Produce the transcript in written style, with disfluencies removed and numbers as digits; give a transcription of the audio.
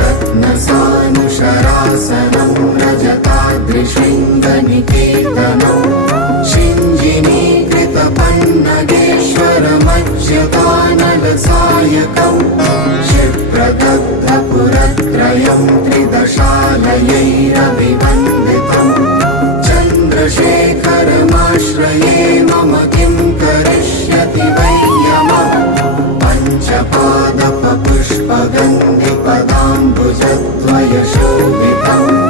रत्नसानुशरासनं रजताद्रिशृङ्गनिकेतनं शिञ्जिनीकृतपन्नगेश्वरमज्जगानलसायकं क्षिप्रदग्धपुरत्रयं त्रिदशालयैरभिवन्दितं चन्द्रशेखरमाश्रये मम किं करिष्यति वै यमः पञ्चपादपपुष्पगन्धिपदाम्बुजद्वयशोभितम्